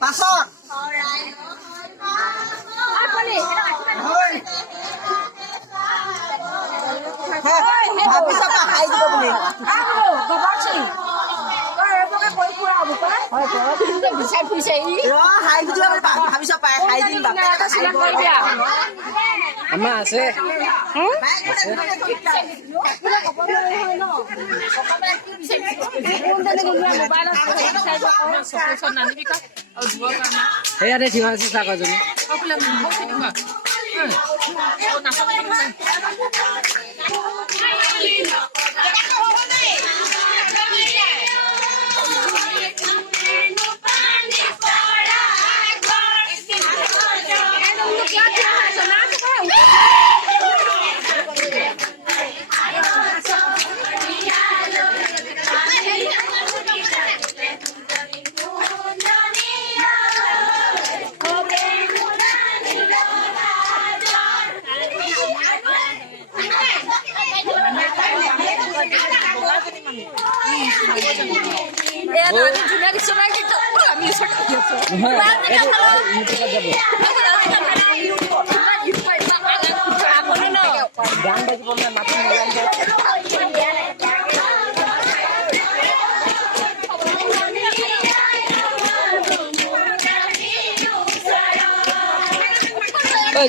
পাছত ভাবি চাবা খাই দিব বুলি বিচাৰি ফুৰিছে হাই দিব ভাবি চাবা খাই দিম আমাৰ আছে সেয়াতে থিয় আছে চাকৰজনী গান বাজিব না মাথা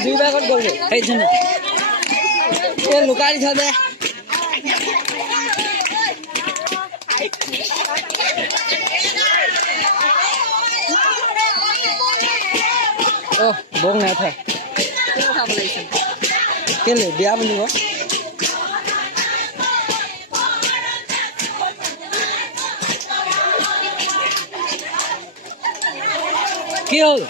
জুই বাগত গ'ল সেইজনী লুকাই দিছ দে বং নাথায় কেলে বিয়া বুলিব কি হ'ল